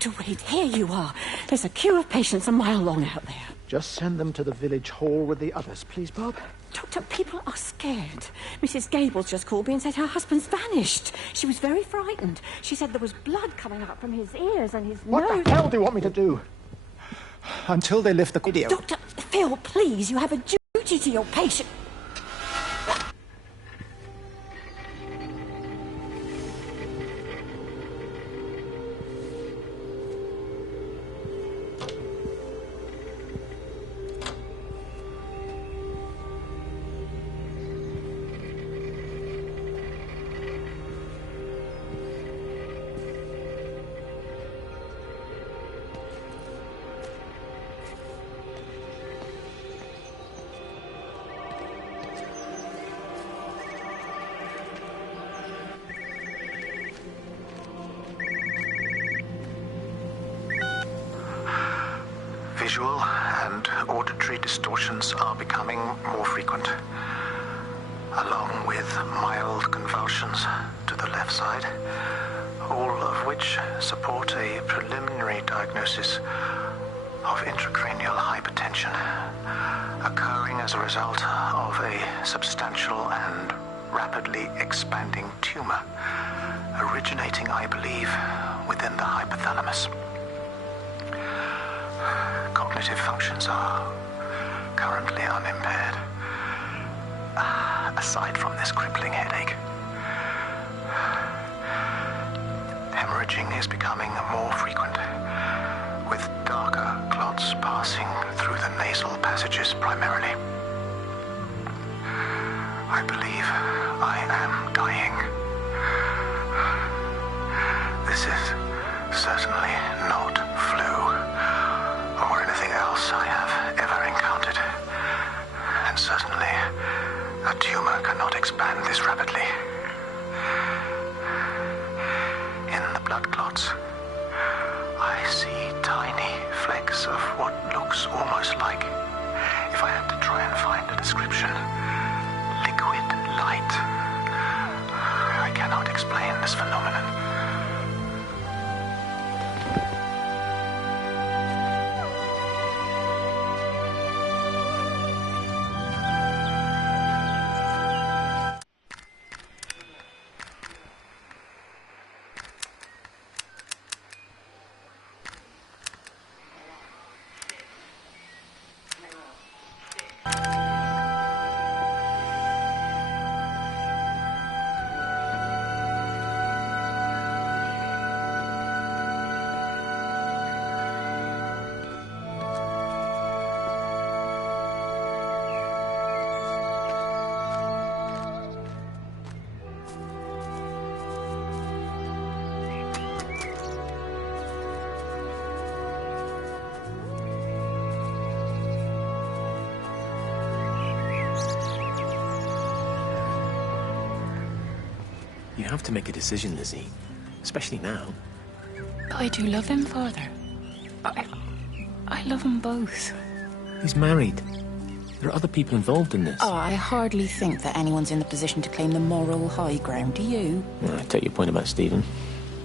Dr. Wade, here you are. There's a queue of patients a mile long out there. Just send them to the village hall with the others, please, Bob. Doctor, people are scared. Mrs. Gables just called me and said her husband's vanished. She was very frightened. She said there was blood coming up from his ears and his nose. What the hell do you want me to do? Until they lift the video. Doctor, Phil, please, you have a duty to your patient. Visual and auditory distortions are becoming more frequent, along with mild convulsions to the left side, all of which support a preliminary diagnosis of intracranial hypertension, occurring as a result of a substantial and rapidly expanding tumor, originating, I believe, within the hypothalamus. Cognitive functions are currently unimpaired, aside from this crippling headache. Hemorrhaging is becoming more frequent, with darker clots passing through the nasal passages primarily. I believe I am dying. This is certainly not flu or anything else I have ever encountered. And certainly, a tumor cannot expand this rapidly. In the blood clots, I see tiny flecks of what looks almost like, if I had to try and find a description, liquid light. I cannot explain this phenomenon. You have to make a decision, Lizzie. Especially now. But I do love him, Father. I love them both. He's married. There are other people involved in this. Oh, I hardly think that anyone's in the position to claim the moral high ground, do you? Well, I take your point about Stephen.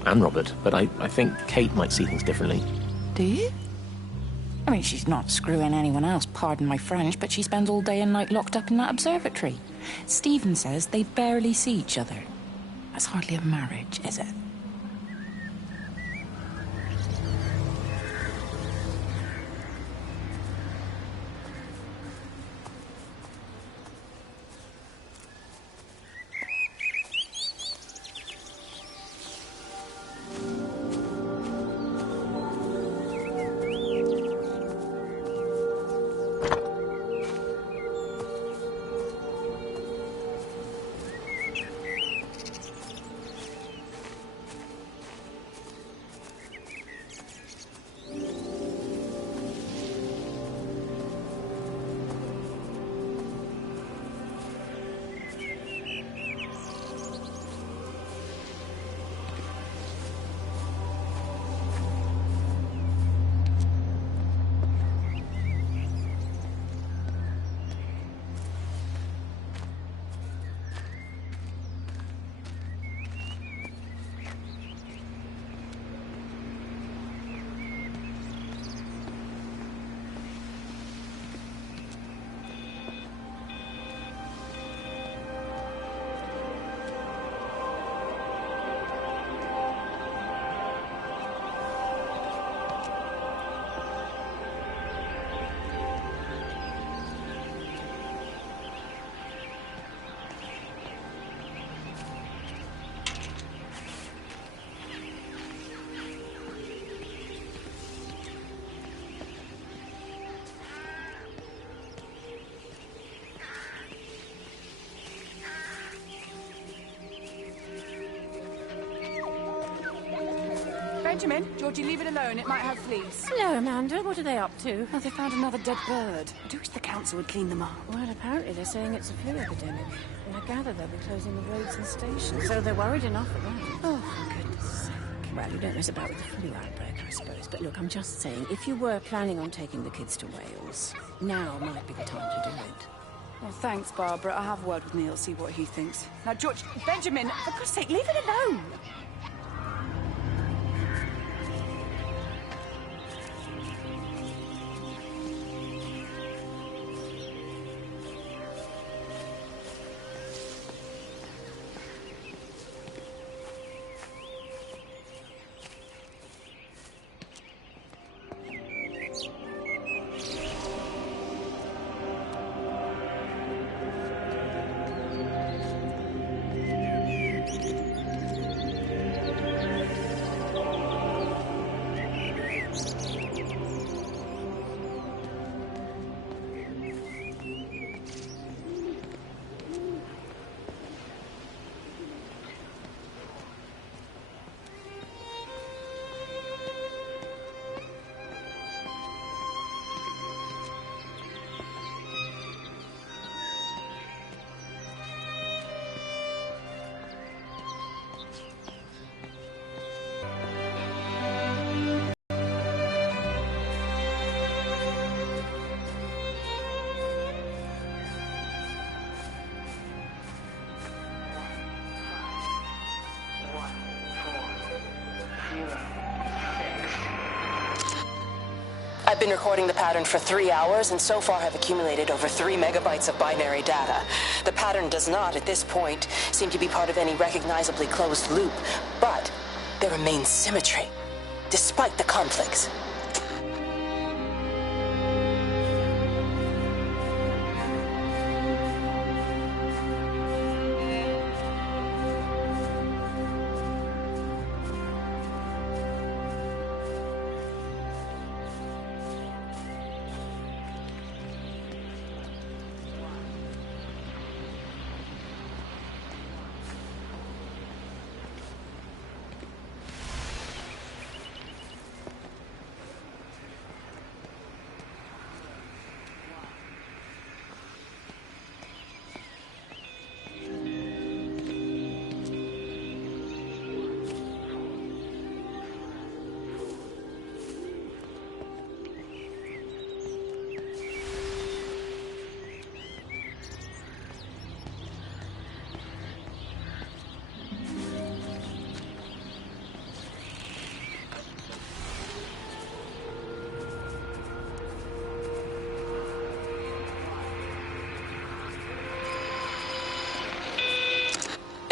And Robert. But I think Kate might see things differently. Do you? I mean, she's not screwing anyone else, pardon my French, but she spends all day and night locked up in that observatory. Stephen says they barely see each other. That's hardly a marriage, is it? Benjamin, Georgie, leave it alone. It might have fleas. Hello, Amanda. What are they up to? Oh, they found another dead bird. I do wish the council would clean them up. Well, apparently they're saying it's a flu epidemic. And I gather they'll be closing the roads and stations, so they're worried enough at that. Oh, for goodness sake. Well, you don't mess about with the flu outbreak, I suppose. But look, I'm just saying, if you were planning on taking the kids to Wales, now might be the time to do it. Well, thanks, Barbara. I'll have a word with Neil, see what he thinks. Now, George, Benjamin, for God's sake, leave it alone. I've been recording the pattern for 3 hours and so far have accumulated over 3 megabytes of binary data. The pattern does not, at this point, seem to be part of any recognizably closed loop, but there remains symmetry, despite the conflicts.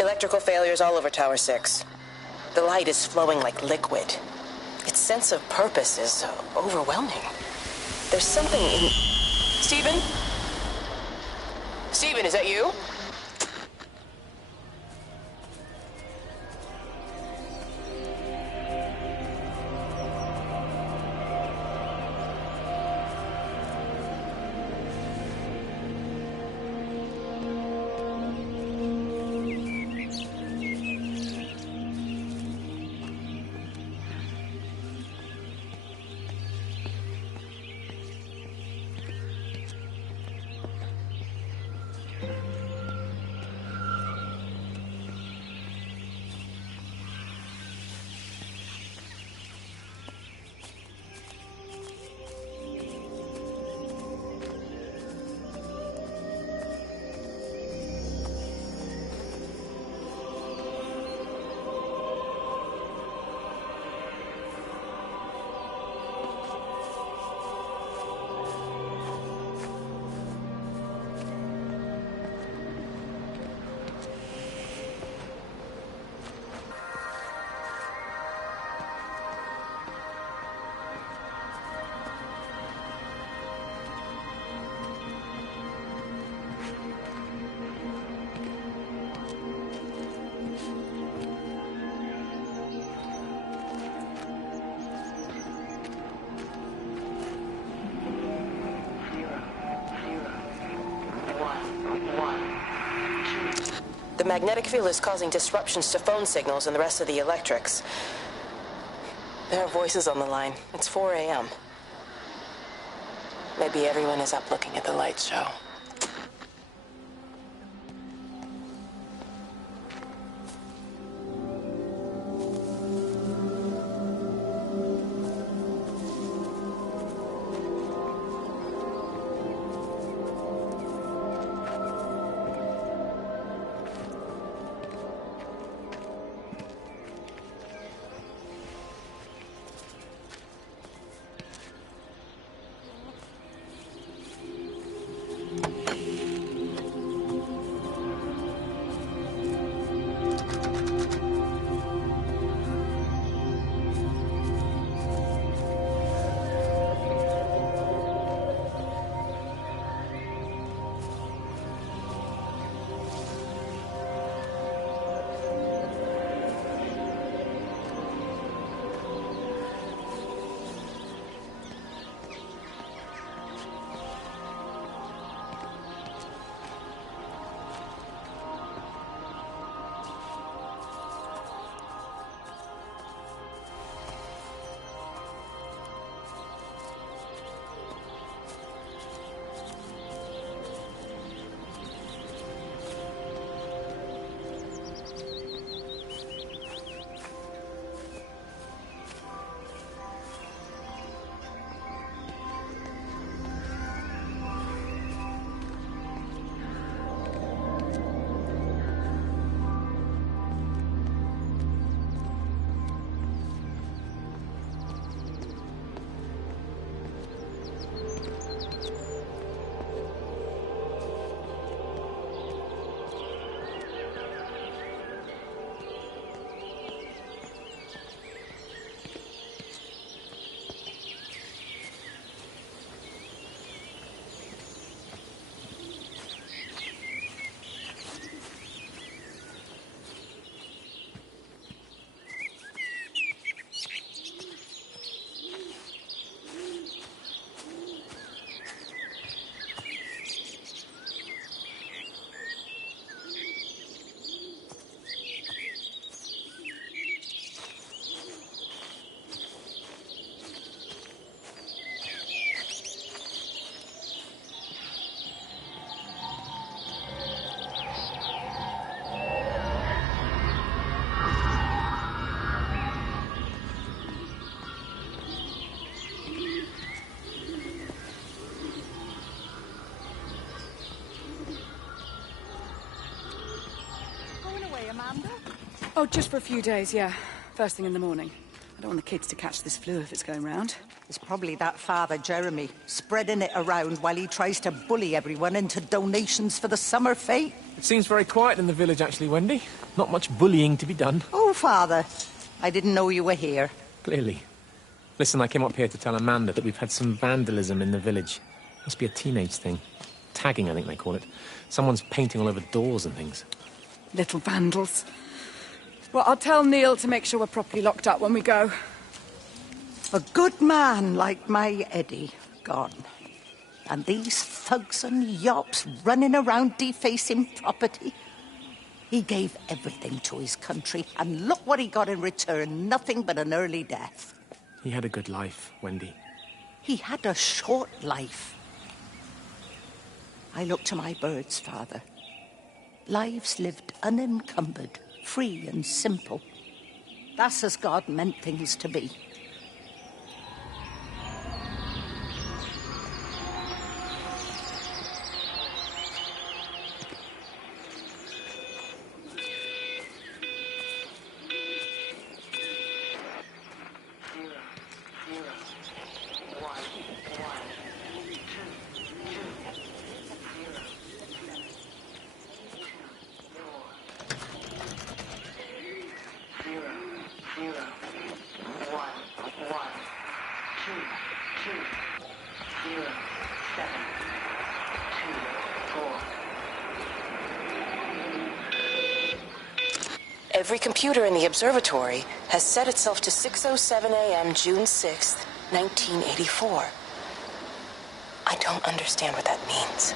Electrical failures all over Tower 6. The light is flowing like liquid. Its sense of purpose is overwhelming. There's something in... Stephen? Stephen, is that you? The magnetic field is causing disruptions to phone signals and the rest of the electrics. There are voices on the line. It's 4 a.m. Maybe everyone is up looking at the light show. Oh, just for a few days, yeah. First thing in the morning. I don't want the kids to catch this flu if it's going round. It's probably that father, Jeremy, spreading it around while he tries to bully everyone into donations for the summer fete. It seems very quiet in the village, actually, Wendy. Not much bullying to be done. Oh, father, I didn't know you were here. Clearly. Listen, I came up here to tell Amanda that we've had some vandalism in the village. Must be a teenage thing. Tagging, I think they call it. Someone's painting all over doors and things. Little vandals. Well, I'll tell Neil to make sure we're properly locked up when we go. A good man like my Eddie gone. And these thugs and yops running around defacing property. He gave everything to his country, and look what he got in return. Nothing but an early death. He had a good life, Wendy. He had a short life. I look to my birds, father. Lives lived unencumbered, free and simple. That's as God meant things to be. Every computer in the observatory has set itself to 6:07 a.m. June 6th, 1984. I don't understand what that means.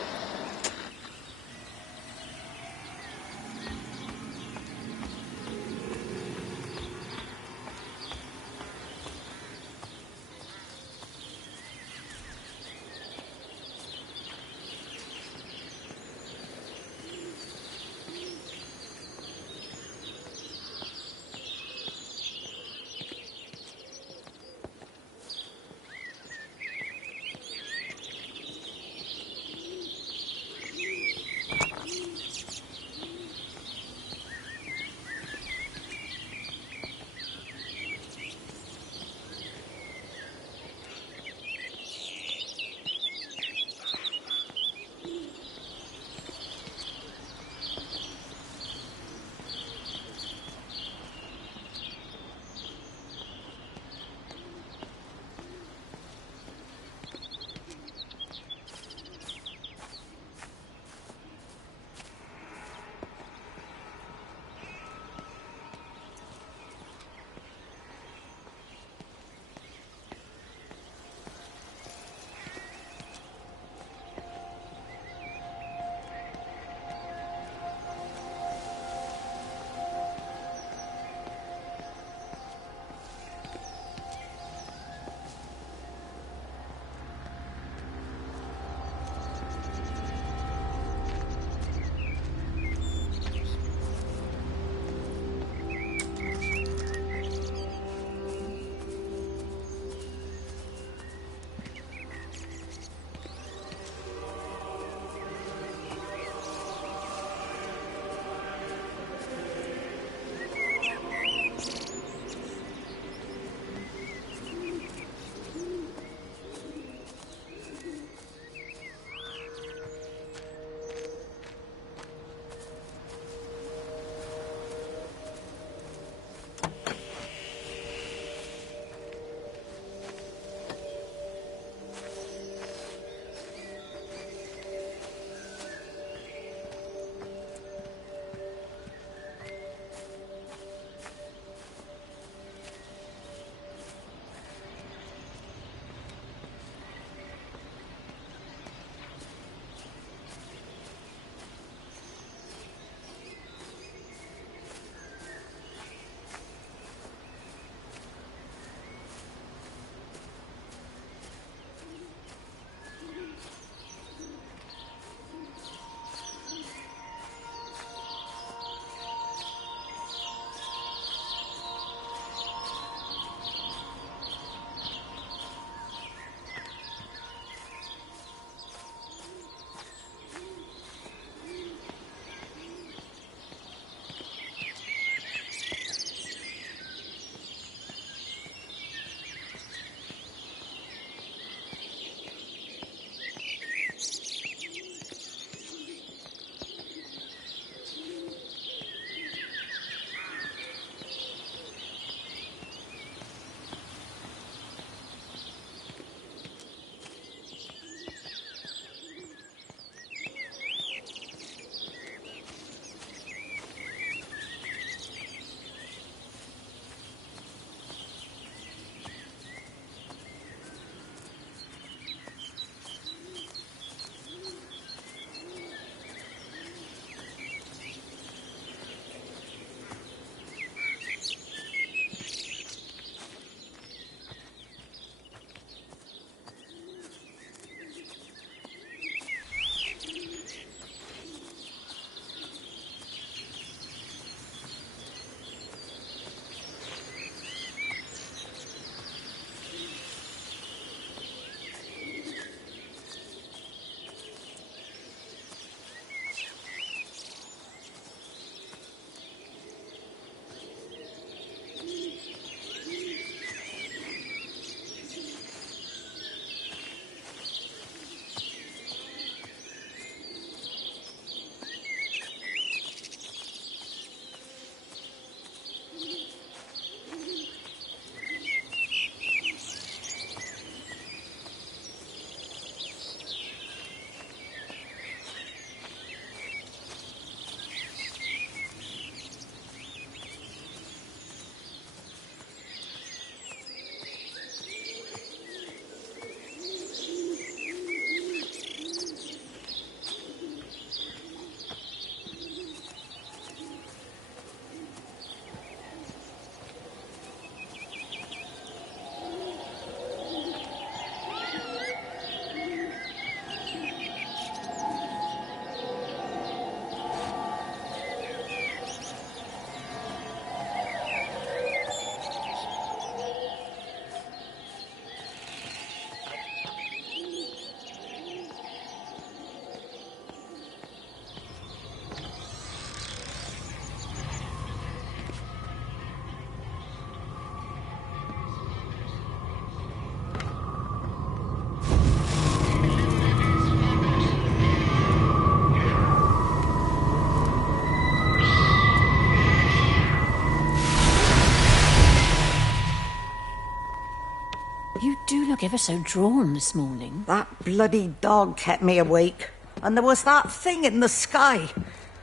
look ever so drawn this morning. That bloody dog kept me awake. And there was that thing in the sky.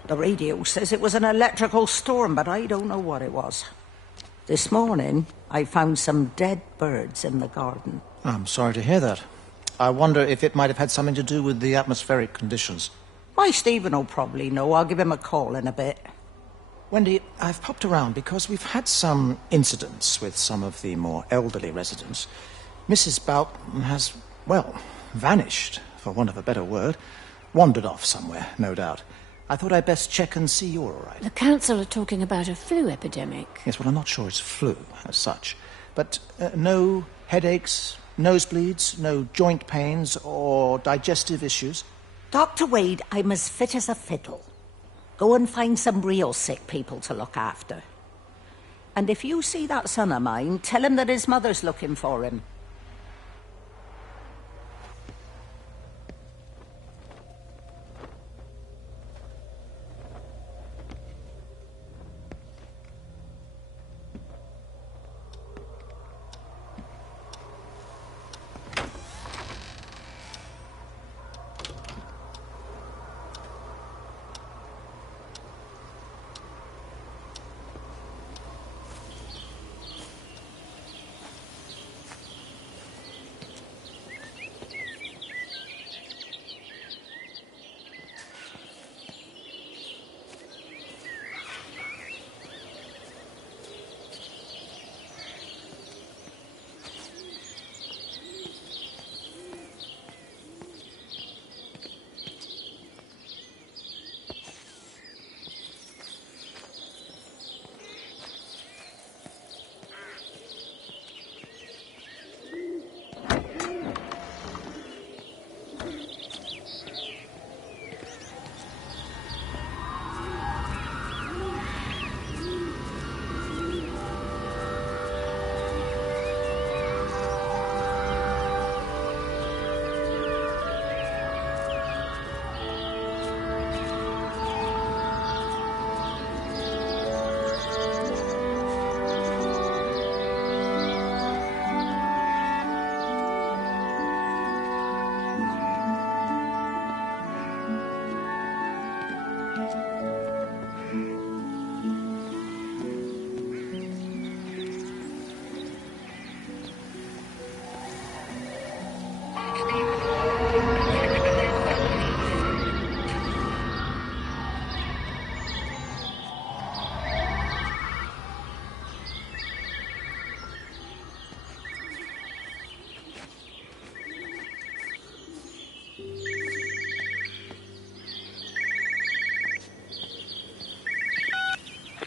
The radio says it was an electrical storm, but I don't know what it was. This morning, I found some dead birds in the garden. I'm sorry to hear that. I wonder if it might have had something to do with the atmospheric conditions. My Stephen will probably know. I'll give him a call in a bit. Wendy, I've popped around because we've had some incidents with some of the more elderly residents. Mrs. Boughton has, well, vanished, for want of a better word. Wandered off somewhere, no doubt. I thought I'd best check and see you're all right. The council are talking about a flu epidemic. Yes, well, I'm not sure it's flu as such. But no headaches, nosebleeds, no joint pains or digestive issues? Dr. Wade, I'm as fit as a fiddle. Go and find some real sick people to look after. And if you see that son of mine, tell him that his mother's looking for him.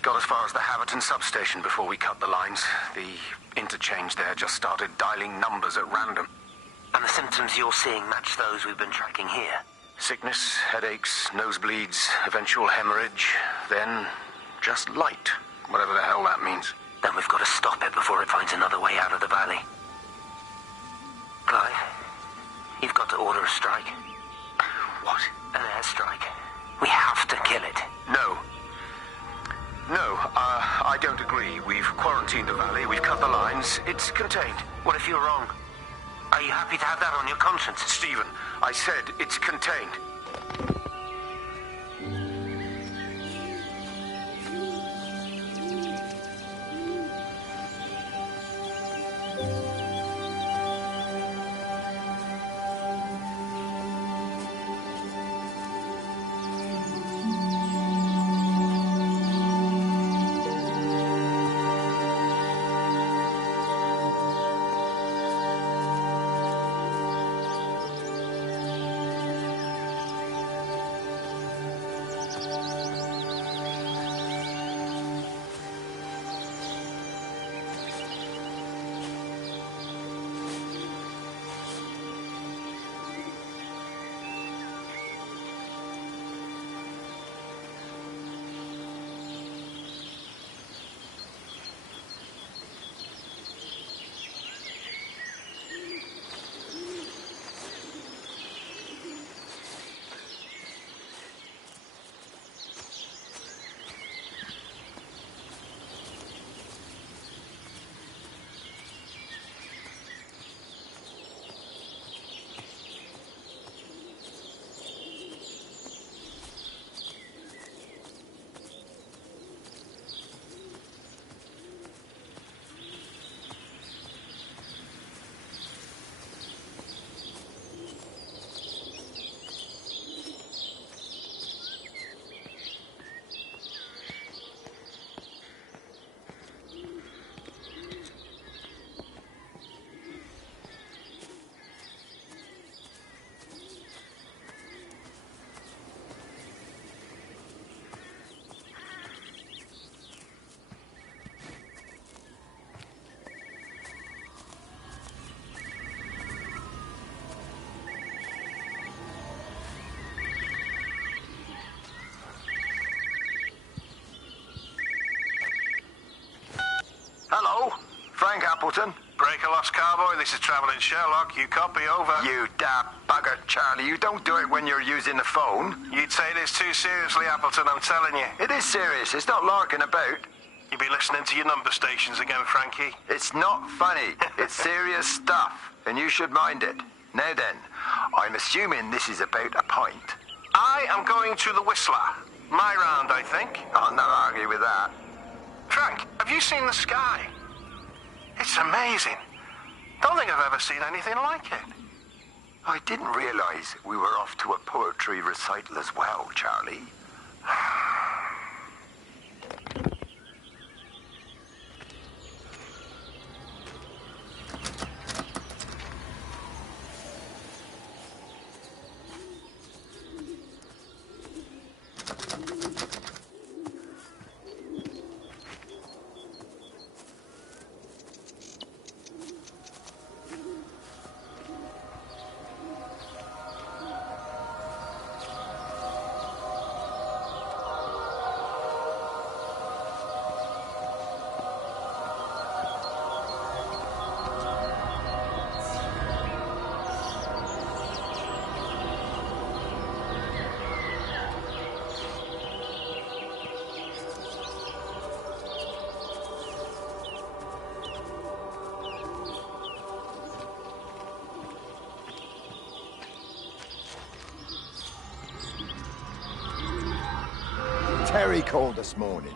Got as far as the Haverton substation before we cut the lines. The interchange there just started dialing numbers at random. And the symptoms you're seeing match those we've been tracking here? Sickness, headaches, nosebleeds, eventual hemorrhage, then just light, whatever the hell that means. Then we've got to stop it before it finds another way out of the valley. Clive, you've got to order a strike. What? An airstrike. We have to kill it. No. No, I don't agree. We've quarantined the valley, we've cut the lines, it's contained. What if you're wrong? Are you happy to have that on your conscience? Stephen, I said it's contained. Hello? Frank Appleton? Break a lost cowboy, this is Travelling Sherlock. You copy, over. You daft bugger, Charlie. You don't do it when you're using the phone. You take this too seriously, Appleton, I'm telling you. It is serious. It's not larking about. You be listening to your number stations again, Frankie. It's not funny. It's serious stuff, and you should mind it. Now then, I'm assuming this is about a pint. I am going to the Whistler. My round, I think. I'll not argue with that. Frank, have you seen the sky? It's amazing. Don't think I've ever seen anything like it. I didn't realize we were off to a poetry recital as well, Charlie. Terry called this morning.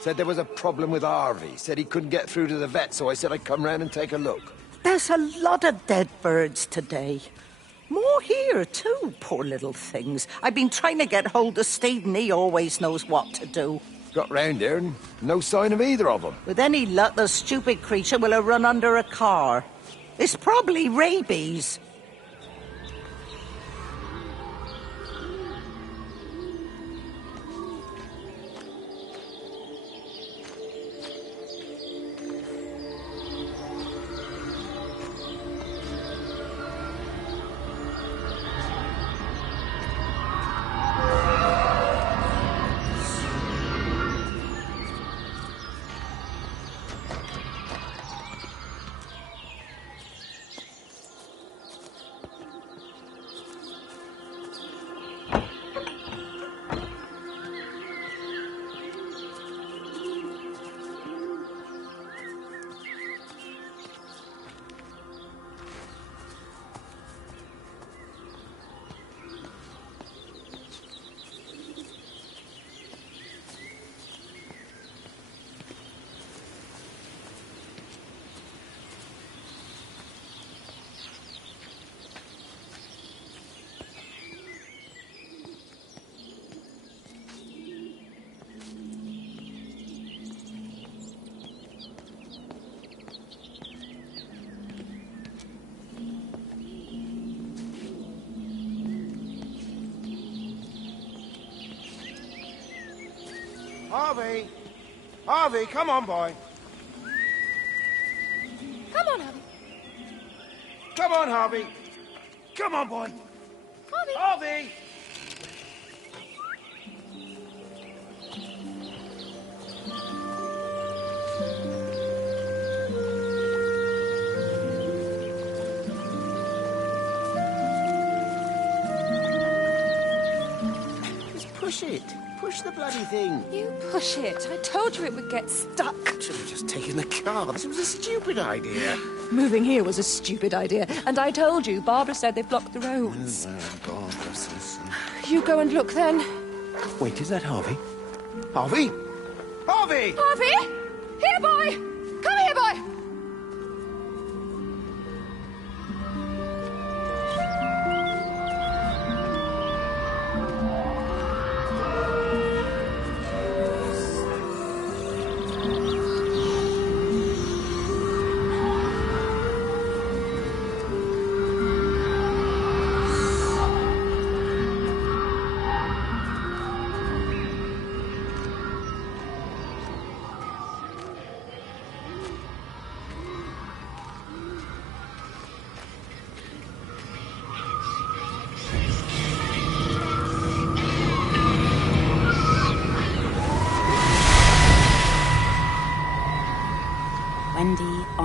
Said there was a problem with Harvey. Said he couldn't get through to the vet, so I said I'd come round and take a look. There's a lot of dead birds today. More here, too, poor little things. I've been trying to get hold of Stephen. He always knows what to do. Got round here and no sign of either of them. With any luck, the stupid creature will have run under a car. It's probably rabies. Harvey! Harvey, come on, boy. Come on, Harvey. Come on, Harvey. Come on, boy. Harvey. Harvey! Just push it. Push the bloody thing. You push it. I told you it would get stuck. Should have just taken the car. This was a stupid idea. Moving here was a stupid idea. And I told you, Barbara said they've blocked the roads. You go and look then. Wait, is that Harvey? Harvey? Harvey! Harvey! Here, boy! Come here, boy!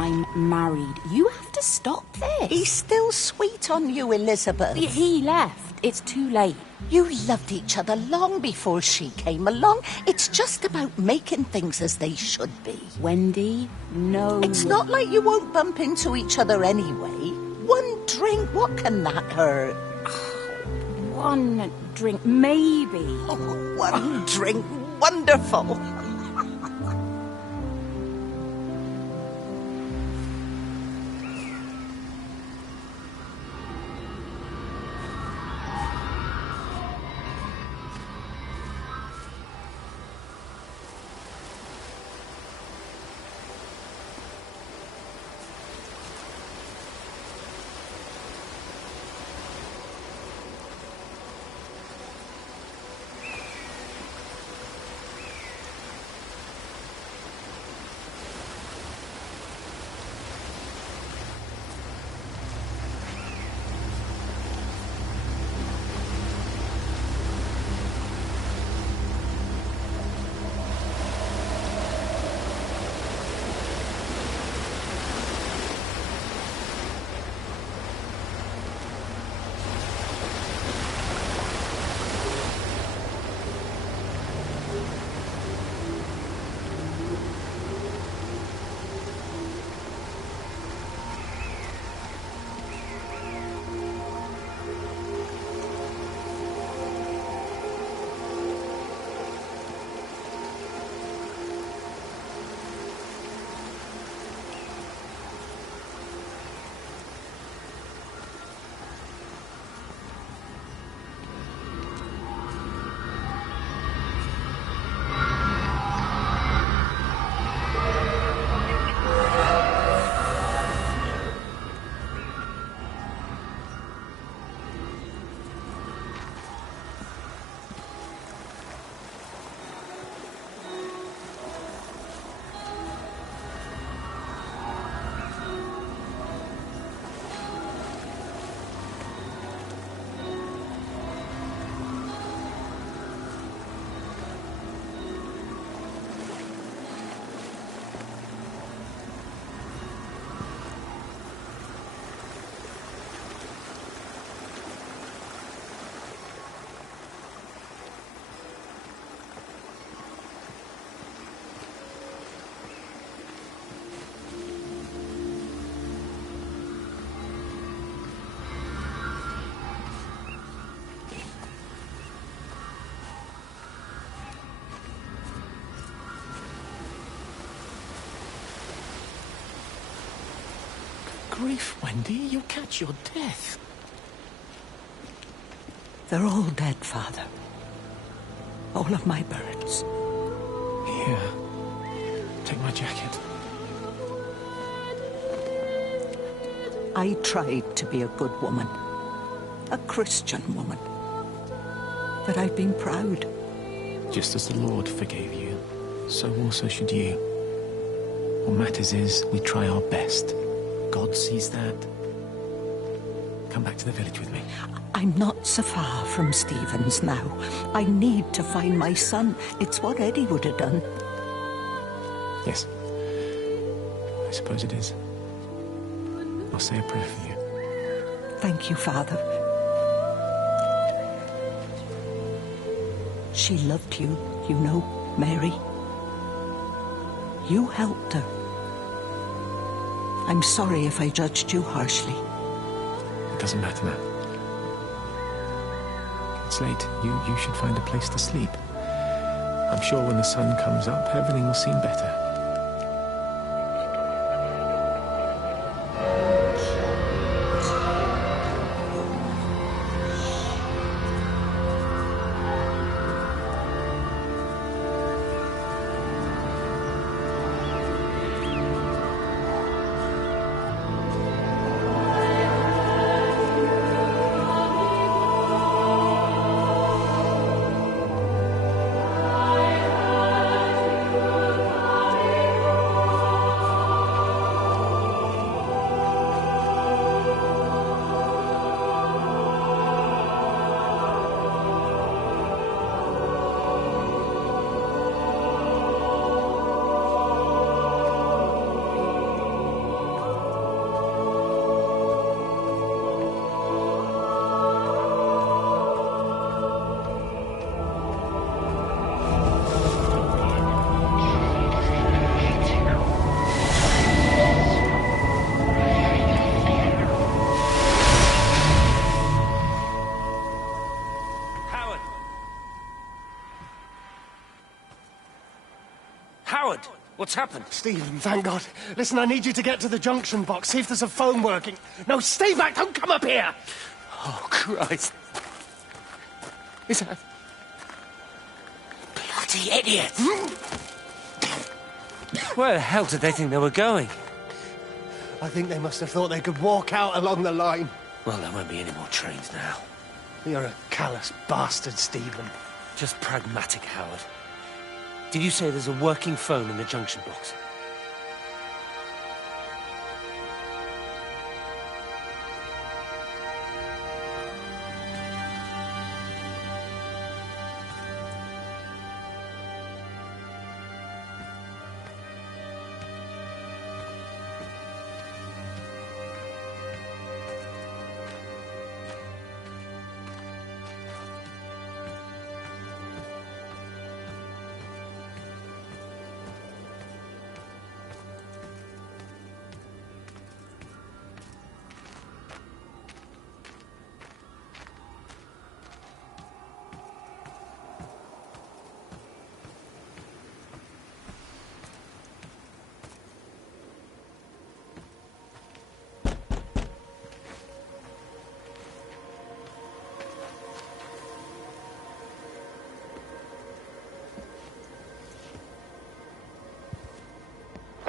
I'm married. You have to stop this. He's still sweet on you, Elizabeth. He left. It's too late. You loved each other long before she came along. It's just about making things as they should be. Wendy, no. It's not like you won't bump into each other anyway. One drink, what can that hurt? One drink, maybe. Oh, one drink, wonderful. Grief, Wendy, you'll catch your death. They're all dead, Father. All of my birds. Here, take my jacket. I tried to be a good woman. A Christian woman. But I've been proud. Just as the Lord forgave you, so also should you. What matters is we try our best. God sees that. Come back to the village with me. I'm not so far from Stevens now. I need to find my son. It's what Eddie would have done. Yes. I suppose it is. I'll say a prayer for you. Thank you, Father. She loved you, you know, Mary. You helped her. I'm sorry if I judged you harshly. It doesn't matter now. It's late. You should find a place to sleep. I'm sure when the sun comes up, everything will seem better. Howard, what's happened? Stephen, thank God. Listen, I need you to get to the junction box, see if there's a phone working. No, stay back, don't come up here! Oh, Christ. Is that... Bloody idiot! Where the hell did they think they were going? I think they must have thought they could walk out along the line. Well, there won't be any more trains now. You're a callous bastard, Stephen. Just pragmatic, Howard. Did you say there's a working phone in the junction box?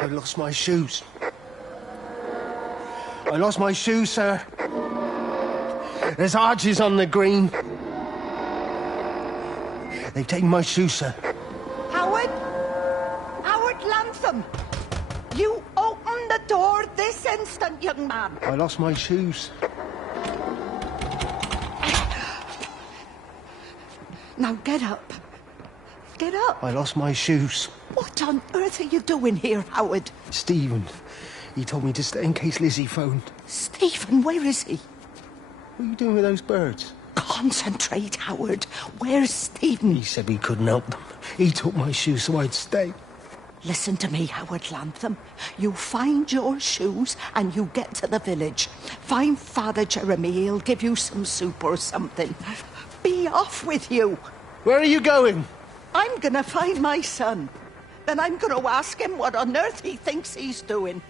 I lost my shoes. I lost my shoes, sir. There's arches on the green. They've taken my shoes, sir. Howard? Howard Lantham! You open the door this instant, young man. I lost my shoes. Now get up. Get up. I lost my shoes. What on earth are you doing here, Howard? Stephen, he told me to stay in case Lizzie phoned. Stephen, where is he? What are you doing with those birds? Concentrate, Howard. Where's Stephen? He said we couldn't help them. He took my shoes so I'd stay. Listen to me, Howard Lantham. You find your shoes and you get to the village. Find Father Jeremy. He'll give you some soup or something. Be off with you. Where are you going? I'm gonna find my son. Then I'm gonna ask him what on earth he thinks he's doing.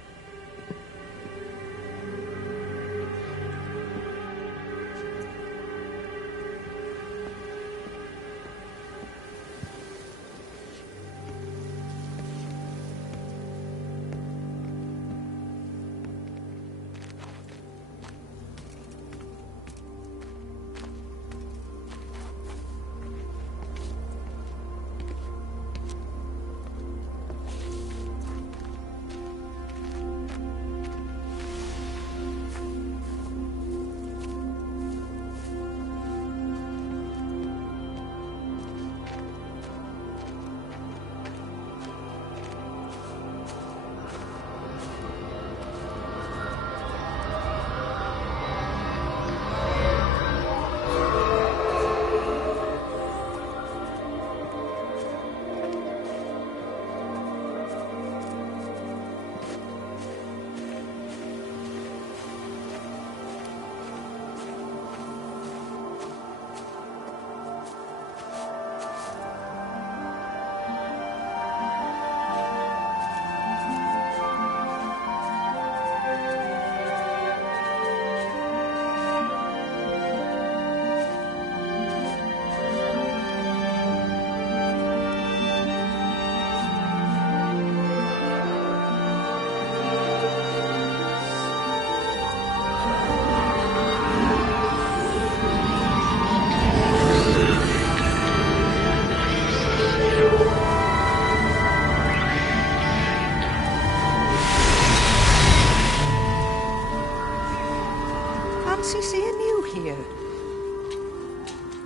Fancy seeing you here.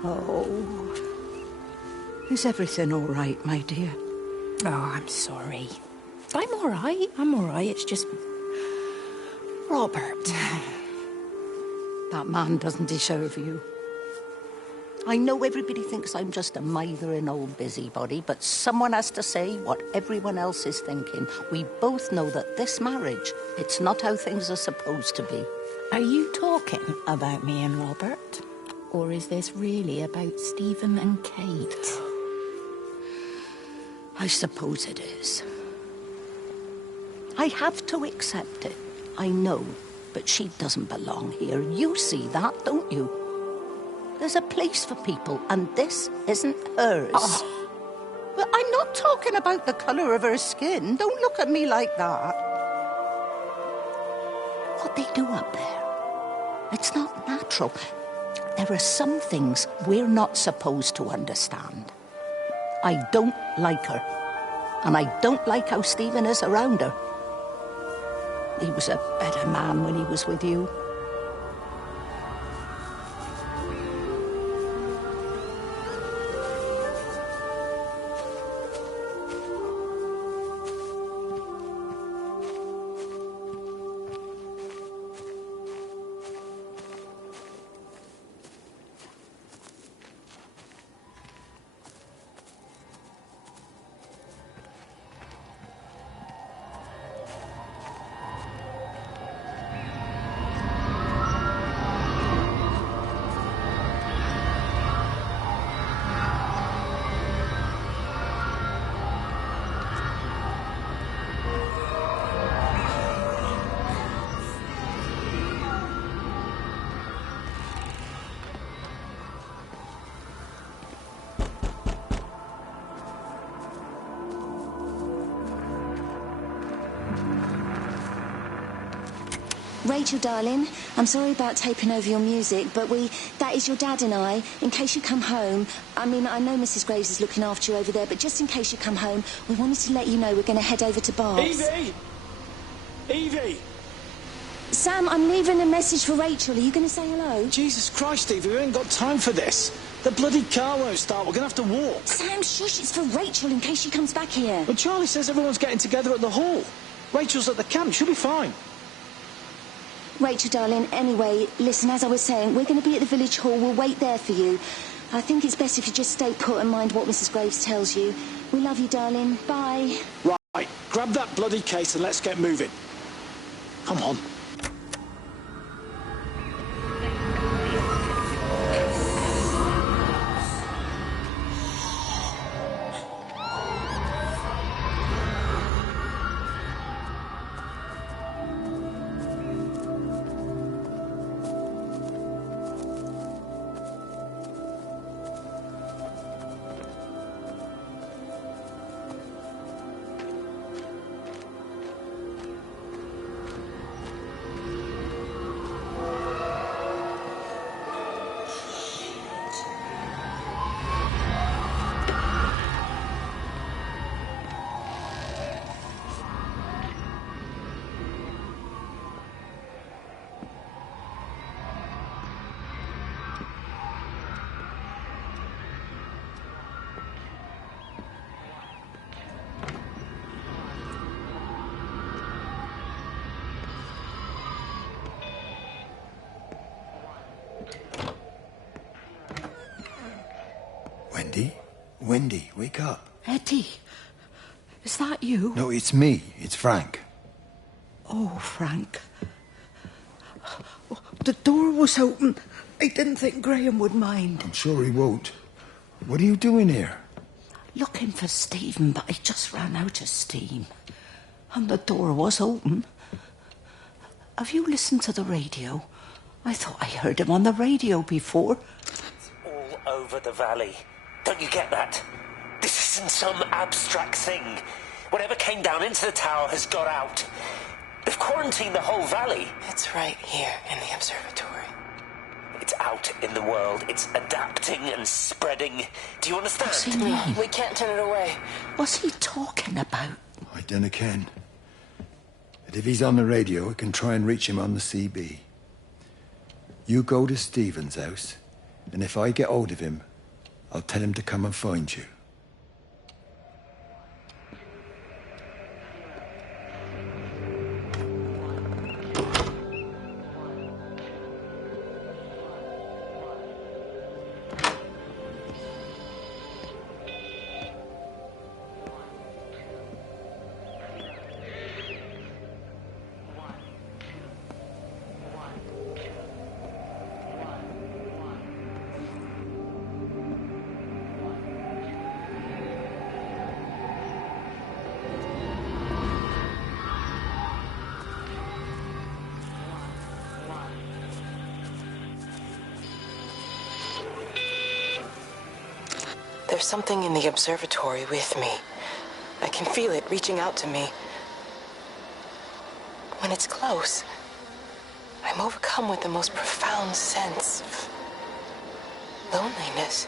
Oh. Is everything all right, my dear? Oh, I'm sorry. I'm all right. I'm all right. It's just... Robert. That man doesn't deserve you. I know everybody thinks I'm just a mithering old busybody, but someone has to say what everyone else is thinking. We both know that this marriage, it's not how things are supposed to be. Are you talking about me and Robert? Or is this really about Stephen and Kate? I suppose it is. I have to accept it. I know, but she doesn't belong here. You see that, don't you? There's a place for people, and this isn't hers. Oh. But I'm not talking about the colour of her skin. Don't look at me like that. What they do up there, it's not natural. There are some things we're not supposed to understand. I don't like her. And I don't like how Stephen is around her. He was a better man when he was with you. Rachel, darling, I'm sorry about taping over your music, but that is your dad and I. In case you come home, I mean, I know Mrs. Graves is looking after you over there, but just in case you come home, we wanted to let you know we're going to head over to Barb's. Evie! Evie! Sam, I'm leaving a message for Rachel. Are you going to say hello? Jesus Christ, Evie, we ain't got time for this. The bloody car won't start. We're going to have to walk. Sam, shush, it's for Rachel in case she comes back here. Well, Charlie says everyone's getting together at the hall. Rachel's at the camp. She'll be fine. Rachel, darling, anyway, listen, as I was saying, we're going to be at the village hall. We'll wait there for you. I think it's best if you just stay put and mind what Mrs. Graves tells you. We love you, darling. Bye. Right, grab that bloody case and let's get moving. Come on. Wendy, wake up. Eddie, is that you? No, it's me. It's Frank. Oh, Frank. The door was open. I didn't think Graham would mind. I'm sure he won't. What are you doing here? Looking for Stephen, but I just ran out of steam. And the door was open. Have you listened to the radio? I thought I heard him on the radio before. It's all over the valley. Don't you get that? This isn't some abstract thing. Whatever came down into the tower has got out. They've quarantined the whole valley. It's right here in the observatory. It's out in the world. It's adapting and spreading. Do you understand? What's he mean? We can't turn it away. What's he talking about? I dunno ken. But if he's on the radio, I can try and reach him on the CB. You go to Stephen's house, and if I get hold of him, I'll tell him to come and find you. There's something in the observatory with me. I can feel it reaching out to me. When it's close, I'm overcome with the most profound sense of loneliness.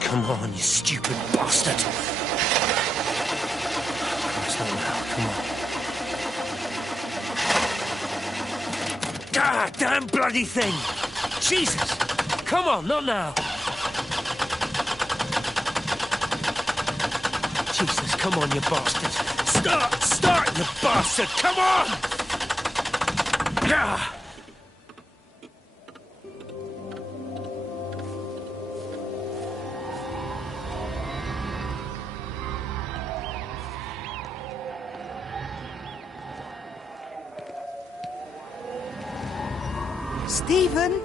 Come on, you stupid bastard! It's not now, come on. Ah, damn bloody thing! Jesus! Come on, not now! Jesus, come on, you bastard! Start, you bastard! Come on! Ah! Stephen?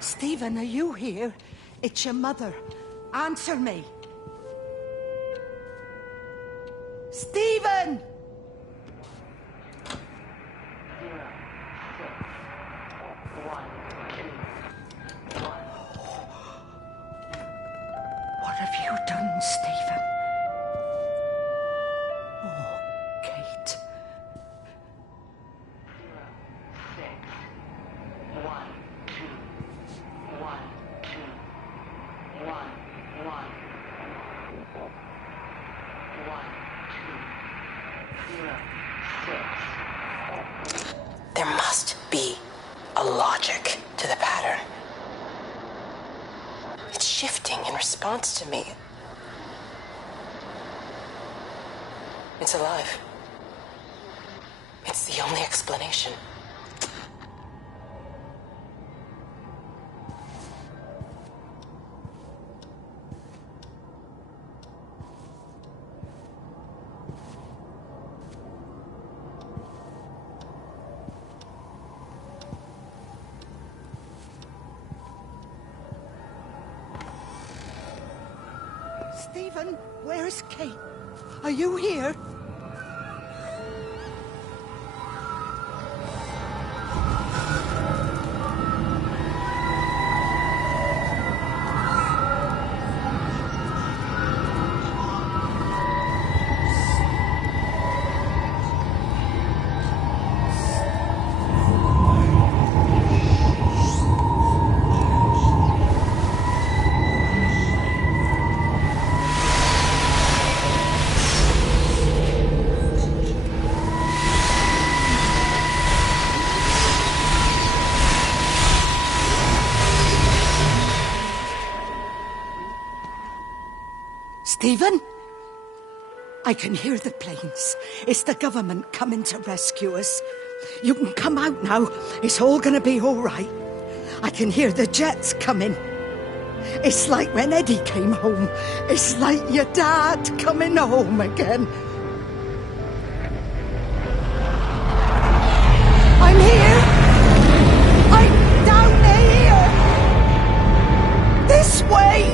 Stephen, are you here? It's your mother. Answer me. Stephen! What have you done, Stephen? Oh, Kate. 6. There must be a logic to the pattern. It's shifting in response to me. It's alive. It's the only explanation. Stephen, where's Kate? Are you here? Stephen? I can hear the planes. It's the government coming to rescue us. You can come out now. It's all gonna be all right. I can hear the jets coming. It's like when Eddie came home. It's like your dad coming home again. I'm here. I'm down here. This way.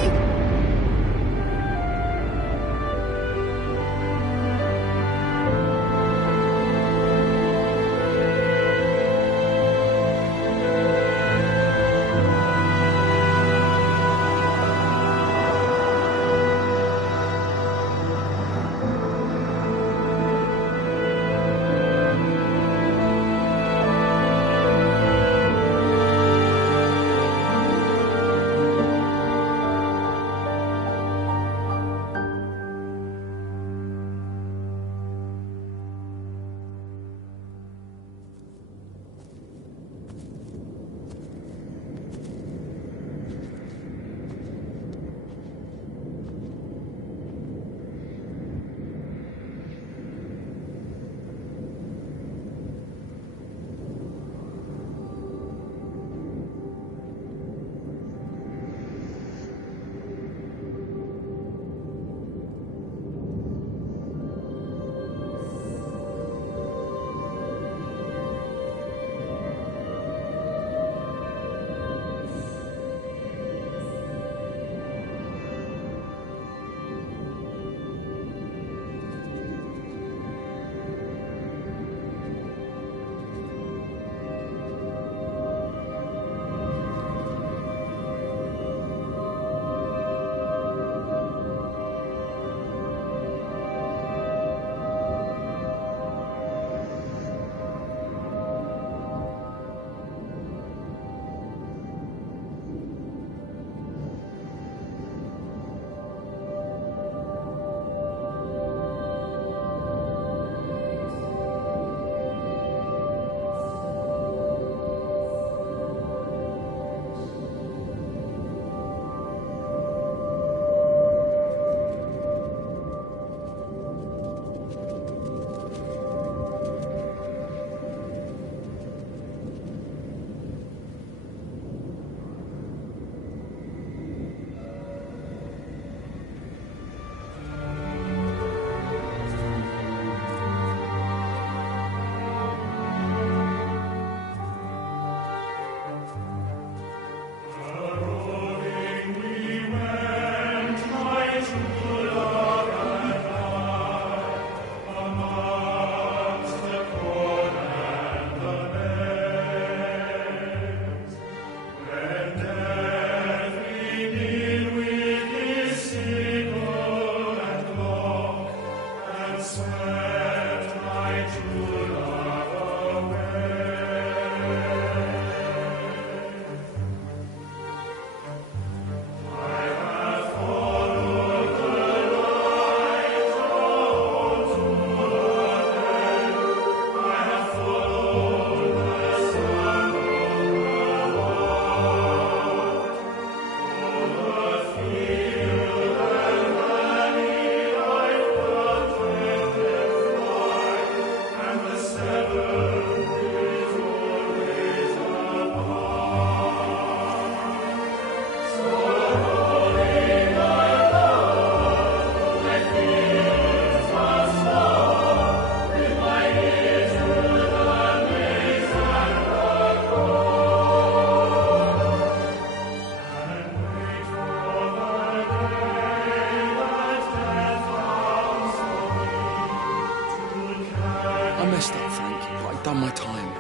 done my time.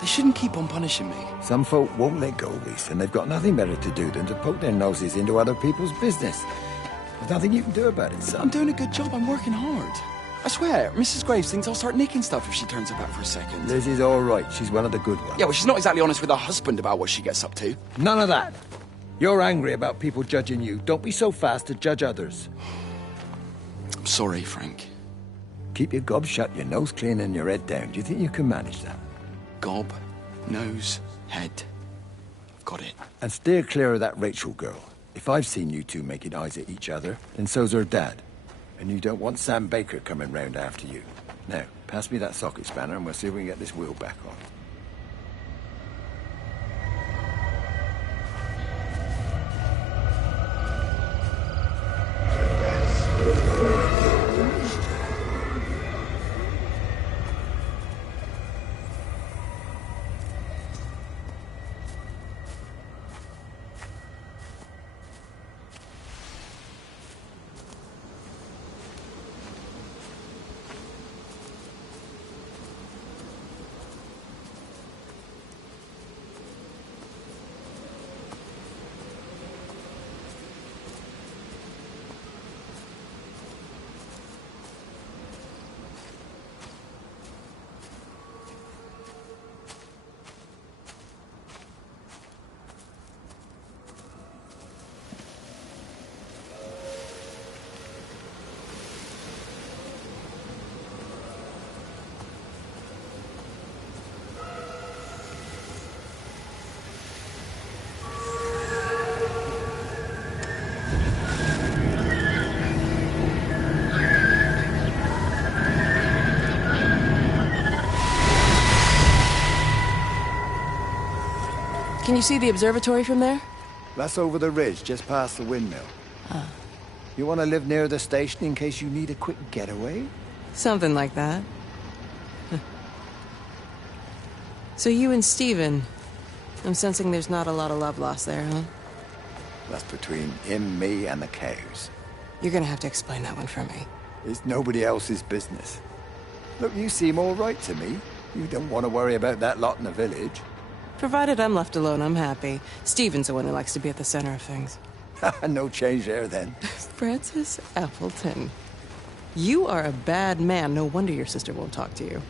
They shouldn't keep on punishing me. Some folk won't let go, Reese, and they've got nothing better to do than to poke their noses into other people's business. There's nothing you can do about it, son. I'm doing a good job. I'm working hard. I swear, Mrs. Graves thinks I'll start nicking stuff if she turns her back for a second. Liz is all right. She's one of the good ones. Yeah, well, she's not exactly honest with her husband about what she gets up to. None of that. You're angry about people judging you. Don't be so fast to judge others. I'm sorry, Frank. Keep your gob shut, your nose clean, and your head down. Do you think you can manage that? Gob, nose, head. I've got it. And steer clear of that Rachel girl. If I've seen you two making eyes at each other, then so's her dad. And you don't want Sam Baker coming round after you. Now, pass me that socket spanner and we'll see if we can get this wheel back on. Can you see the observatory from there? That's over the ridge, just past the windmill. Ah. You want to live near the station in case you need a quick getaway? Something like that. So you and Stephen, I'm sensing there's not a lot of love lost there, huh? That's between him, me, and the cows. You're gonna have to explain that one for me. It's nobody else's business. Look, you seem all right to me. You don't want to worry about that lot in the village. Provided I'm left alone, I'm happy. Stephen's the one who likes to be at the center of things. No change there, then. Francis Appleton. You are a bad man. No wonder your sister won't talk to you.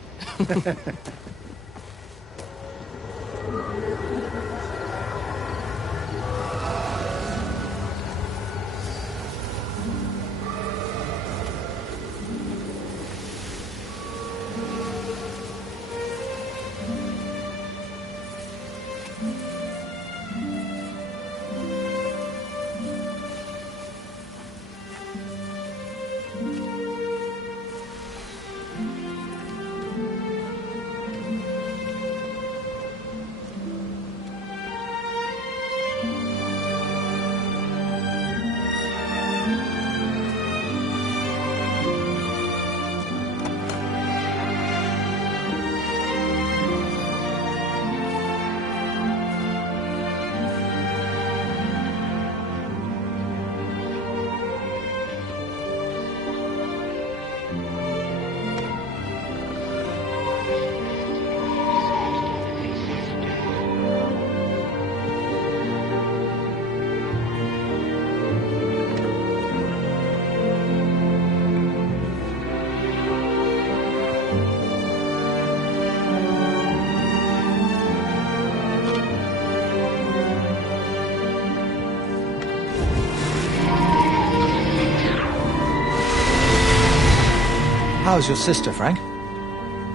How's your sister, Frank?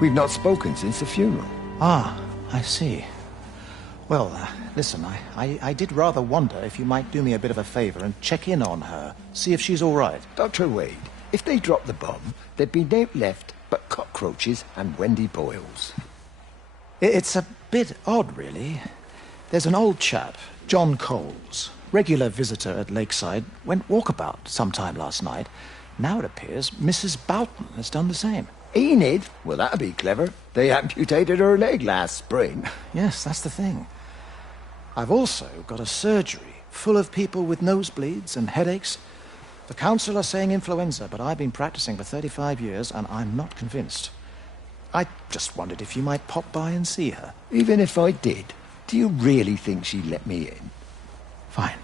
We've not spoken since the funeral. Ah, I see. Well, listen, I did rather wonder if you might do me a bit of a favor and check in on her, see if she's all right. Dr. Wade, if they dropped the bomb, there'd be no left but cockroaches and Wendy Boyles. It's a bit odd, really. There's an old chap, John Coles, regular visitor at Lakeside, went walkabout sometime last night. Now it appears Mrs. Boughton has done the same. Enid? Well, that'd be clever. They amputated her leg last spring. Yes, that's the thing. I've also got a surgery full of people with nosebleeds and headaches. The council are saying influenza, but I've been practicing for 35 years and I'm not convinced. I just wondered if you might pop by and see her. Even if I did, do you really think she'd let me in? Fine.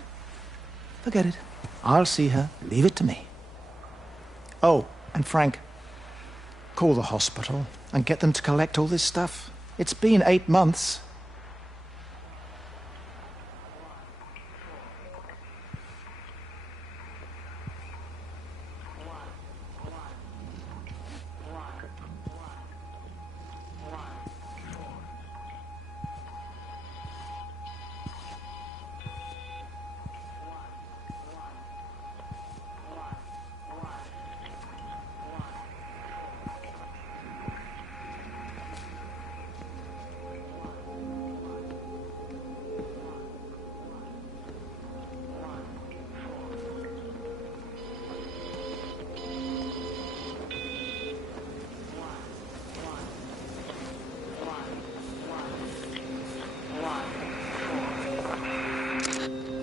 Forget it. I'll see her. Leave it to me. Oh, and Frank, call the hospital and get them to collect all this stuff. It's been 8 months.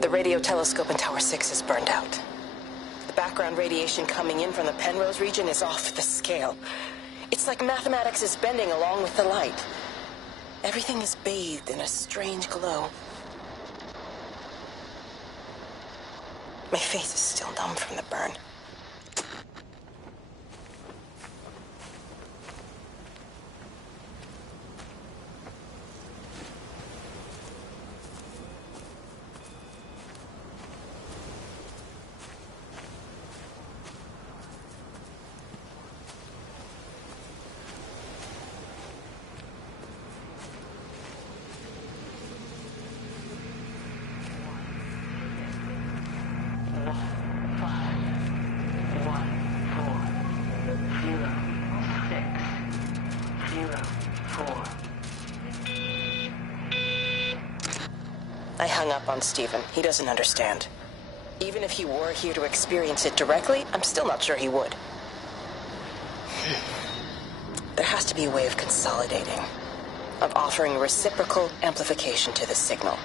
The radio telescope in Tower 6 is burned out. The background radiation coming in from the Penrose region is off the scale. It's like mathematics is bending along with the light. Everything is bathed in a strange glow. My face is still numb from the burn. I hung up on Stephen. He doesn't understand. Even if he were here to experience it directly, I'm still not sure he would. There has to be a way of consolidating, of offering reciprocal amplification to the signal.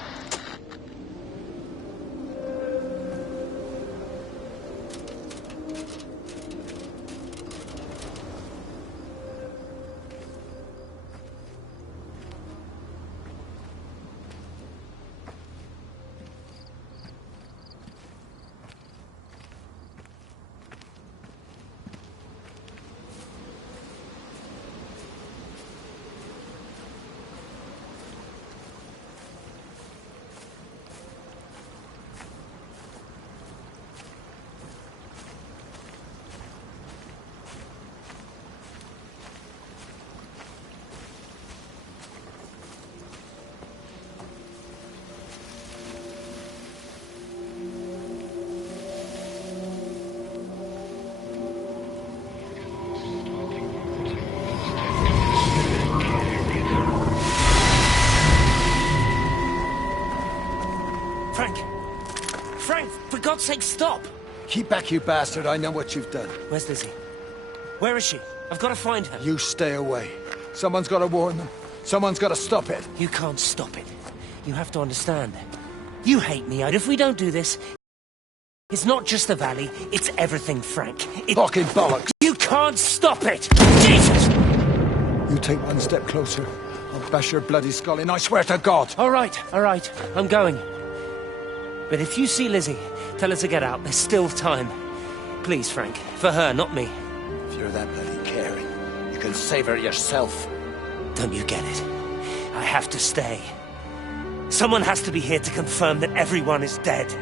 Frank, for God's sake, stop! Keep back, you bastard. I know what you've done. Where's Lizzie? Where is she? I've got to find her. You stay away. Someone's got to warn them. Someone's got to stop it. You can't stop it. You have to understand. You hate me, and if we don't do this, it's not just the valley, it's everything, Frank. Fucking bollocks. You can't stop it! Jesus! You take one step closer, I'll bash your bloody skull in, I swear to God. All right, I'm going. But if you see Lizzie, tell her to get out. There's still time. Please, Frank. For her, not me. If you're that bloody caring, you can save her yourself. Don't you get it? I have to stay. Someone has to be here to confirm that everyone is dead.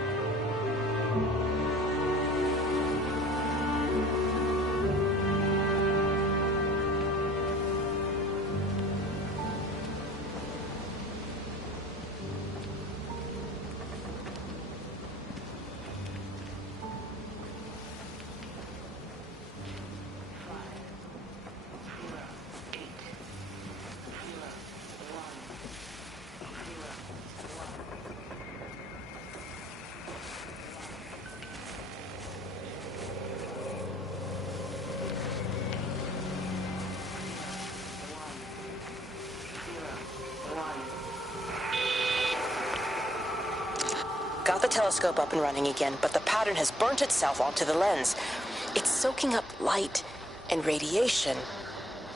Got the telescope up and running again, but the pattern has burnt itself onto the lens. It's soaking up light and radiation,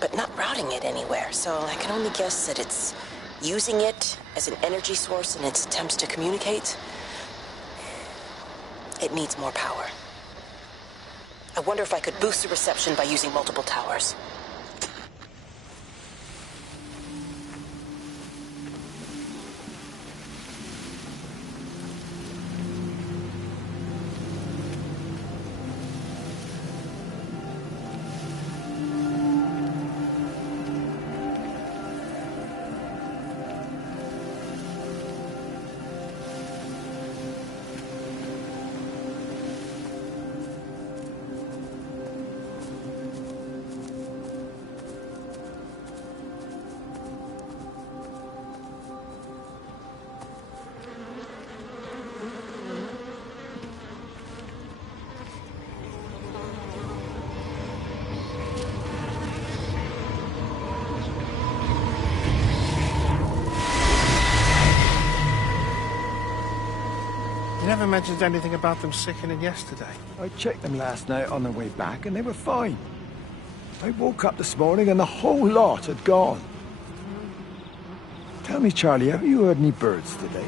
but not routing it anywhere, so I can only guess that it's using it as an energy source in its attempts to communicate. It needs more power. I wonder if I could boost the reception by using multiple towers. You never mentioned anything about them sickening yesterday. I checked them last night on the way back, and they were fine. I woke up this morning and the whole lot had gone. Tell me, Charlie, have you heard any birds today?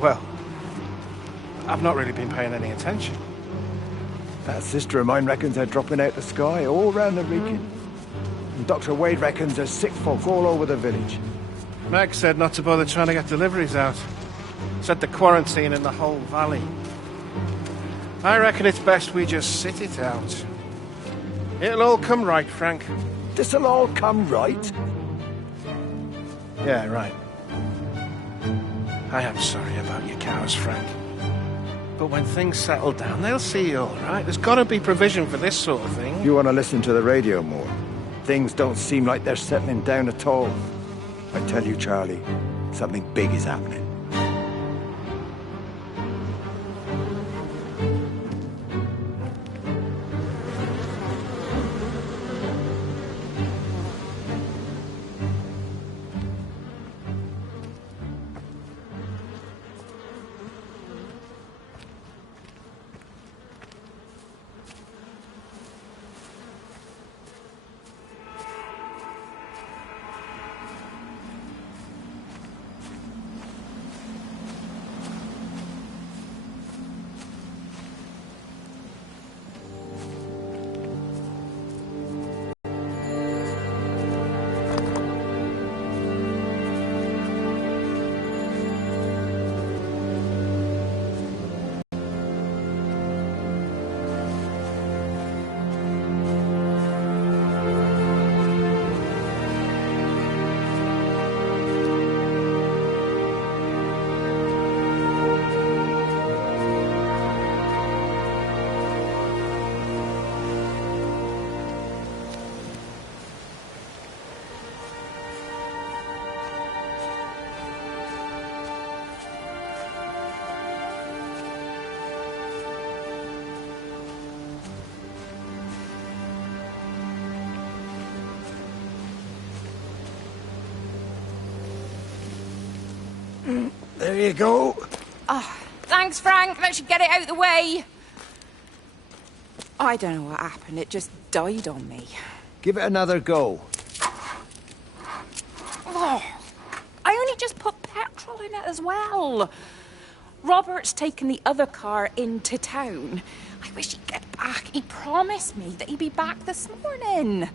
Well, I've not really been paying any attention. That sister of mine reckons they're dropping out the sky all round the region. And Dr. Wade reckons there's sick folk all over the village. Meg said not to bother trying to get deliveries out. Said the quarantine in the whole valley. I reckon it's best we just sit it out. It'll all come right, Frank. This'll all come right? Yeah, right. I am sorry about your cows, Frank. But when things settle down, they'll see you all right. There's got to be provision for this sort of thing. You want to listen to the radio more? Things don't seem like they're settling down at all. I tell you, Charlie, something big is happening. There you go. Oh, thanks, Frank. That should get it out of the way. I don't know what happened. It just died on me. Give it another go. Oh, I only just put petrol in it as well. Robert's taken the other car into town. I wish he'd get back. He promised me that he'd be back this morning.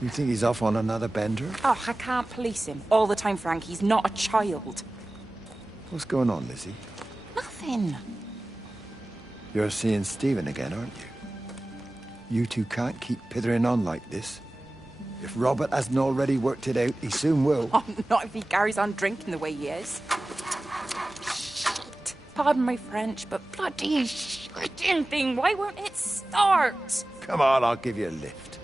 You think he's off on another bender? Oh, I can't police him all the time, Frank. He's not a child. What's going on, Lizzie? Nothing. You're seeing Stephen again, aren't you? You two can't keep pithering on like this. If Robert hasn't already worked it out, he soon will. Oh, not if he carries on drinking the way he is. Shit. Pardon my French, but bloody shitting thing, why won't it start? Come on, I'll give you a lift.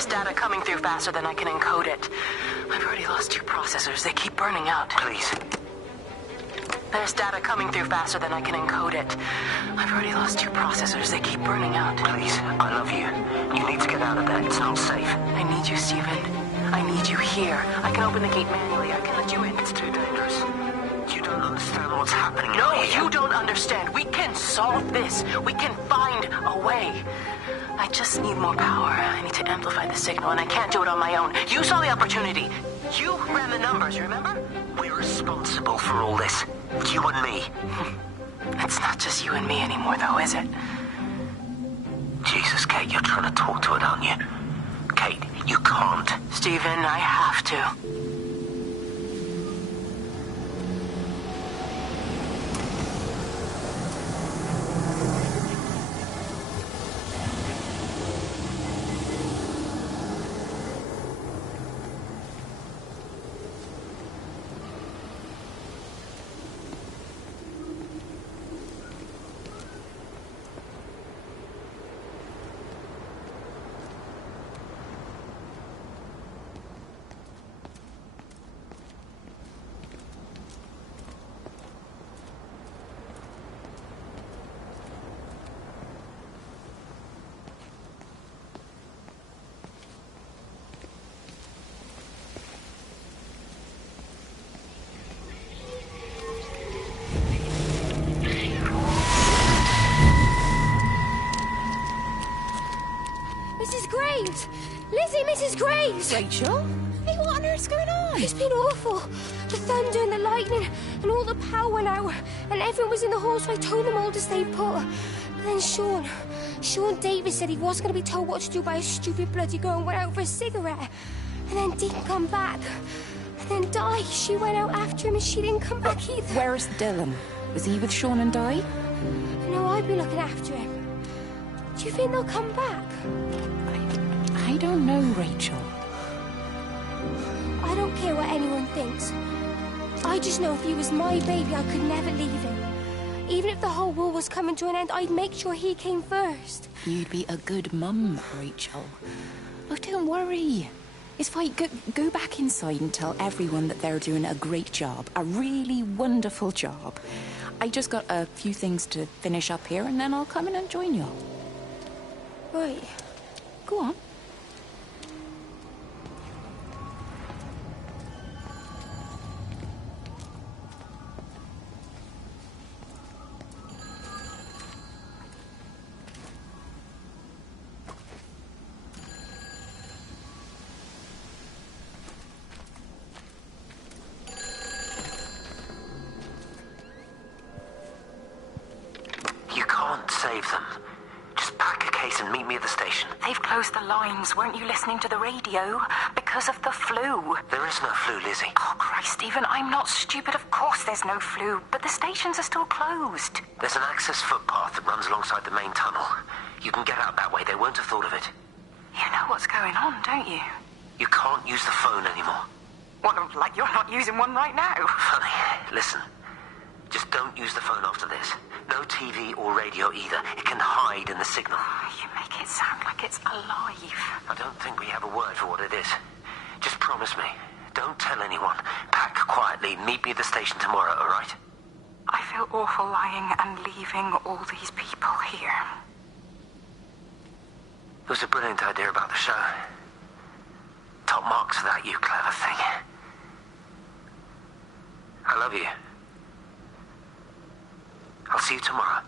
There's data coming through faster than I can encode it. I've already lost 2 processors. They keep burning out. Please. There's data coming through faster than I can encode it. I've already lost 2 processors. They keep burning out. Please, I love you. You need to get out of there. It's not safe. I need you, Stephen. I need you here. I can open the gate manually. I can let you in. It's too dangerous. You don't understand what's happening. No, you don't understand. We can solve this. We can find a way. I just need more power. I need to amplify the signal, and I can't do it on my own. You saw the opportunity. You ran the numbers, remember? We're responsible for all this. You and me. It's not just you and me anymore, though, is it? Jesus, Kate, you're trying to talk to it, aren't you? Kate, you can't. Stephen, I have to. Lizzie, Mrs. Graves! Rachel? Hey, what on earth's going on? It's been awful. The thunder and the lightning and all the power went out and everyone was in the hall, so I told them all to stay put. But then Sean Davis said he wasn't going to be told what to do by a stupid bloody girl and went out for a cigarette. And then didn't come back. And then Di, she went out after him and she didn't come back either. Where's Dylan? Was he with Sean and Di? No, I'd be looking after him. Do you think they'll come back? I don't know, Rachel. I don't care what anyone thinks. I just know if he was my baby, I could never leave him. Even if the whole world was coming to an end, I'd make sure he came first. You'd be a good mum, Rachel. Oh, don't worry. It's fine. Go back inside and tell everyone that they're doing a great job. A really wonderful job. I just got a few things to finish up here, and then I'll come in and join you. Right. Go on. Save them. Just pack a case and meet me at the station. They've closed the lines. Weren't you listening to the radio? Because of the flu. There is no flu, Lizzie. Oh, Christ, Stephen, I'm not stupid. Of course there's no flu. But the stations are still closed. There's an access footpath that runs alongside the main tunnel. You can get out that way. They won't have thought of it. You know what's going on, don't you? You can't use the phone anymore. What, like you're not using one right now? Funny. Listen. Just don't use the phone after this. No TV or radio either. It can hide in the signal. You make it sound like it's alive. I don't think we have a word for what it is. Just promise me. Don't tell anyone. Pack quietly. Meet me at the station tomorrow, all right? I feel awful lying and leaving all these people here. It was a brilliant idea about the show. Top marks for that, you clever thing. I love you. I'll see you tomorrow.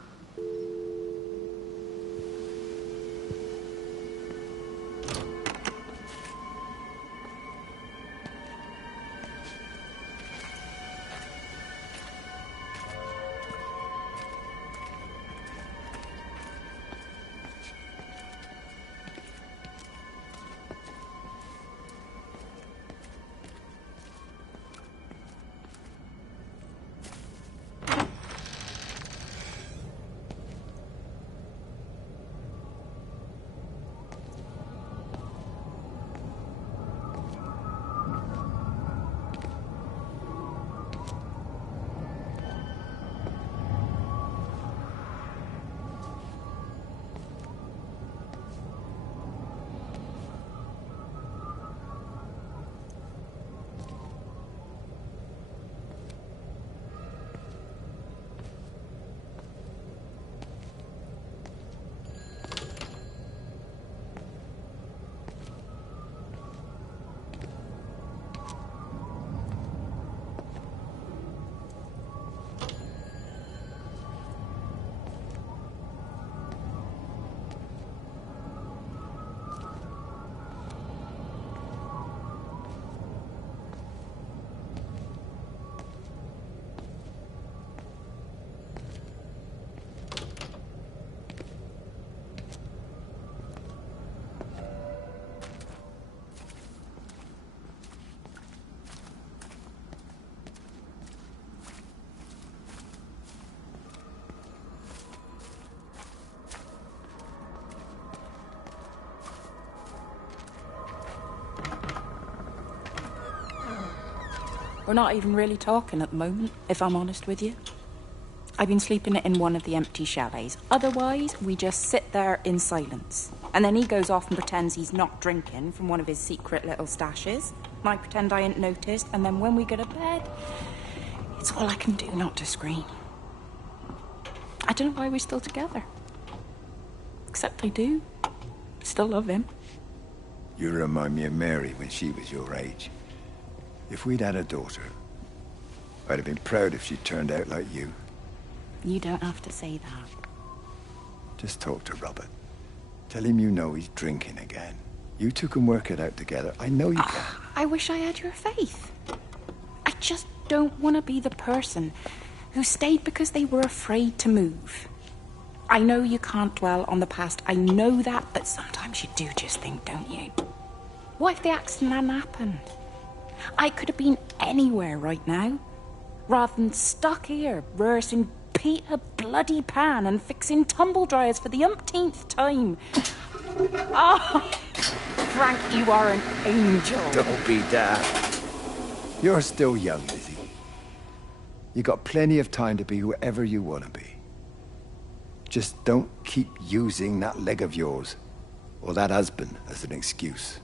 We're not even really talking at the moment, if I'm honest with you. I've been sleeping in one of the empty chalets. Otherwise, we just sit there in silence. And then he goes off and pretends he's not drinking from one of his secret little stashes. And I pretend I ain't noticed, and then when we go to bed, it's all I can do not to scream. I don't know why we're still together. Except I do. Still love him. You remind me of Mary when she was your age. If we'd had a daughter, I'd have been proud if she turned out like you. You don't have to say that. Just talk to Robert. Tell him you know he's drinking again. You two can work it out together. I know you can. I wish I had your faith. I just don't want to be the person who stayed because they were afraid to move. I know you can't dwell on the past. I know that, but sometimes you do just think, don't you? What if the accident hadn't happened? I could have been anywhere right now, rather than stuck here rehearsing Peter bloody Pan and fixing tumble dryers for the umpteenth time. Oh, Frank, you are an angel. Don't be daft. You're still young, Lizzie. You got plenty of time to be whoever you want to be. Just don't keep using that leg of yours, or that husband, as an excuse.